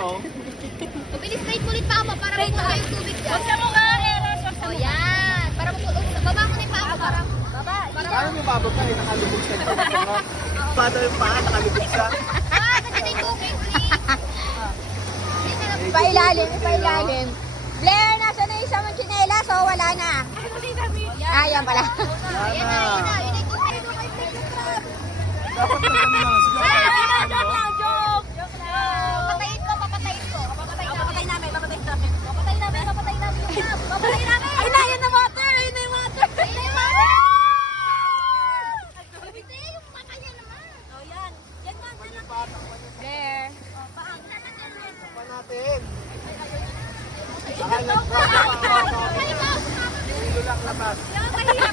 oh. Mabilis straight kulit pa ako para mapulo yung tubig dyan. Huwag sa mukha, Eros. Huwag sa O mukha. yan. Para mapulo. Baba mo na yung pa ako para. Baba. Paano mo babag ka eh, nakalubog ka dyan. Paano yung paa, nakalubog ka? Kasi na yung tubig, please. Pailalim, pailalim. Blair, nasa na isa mong tsinelas? O, wala na. Ayan pala. Ayan na, ayan na. Yun ay tubig. Dapat na kami lang. Sige, Joke lang, joke. Joke lang. Papatayin ko, papatayin ko. Papatayin Papatay namin. namin, papatay namin. Papatayin namin, papatayin namin yung crab. Papatayin namin. Ayun na, yun na water. Ayun na yung water. Ayun na yung water. Hindi, yung mata niya naman. O, yan. Yan nga, yan lang. Blair. Paang naman yan. pa natin. Ay, Nagpapakakak. Ulo lang labas. Kaya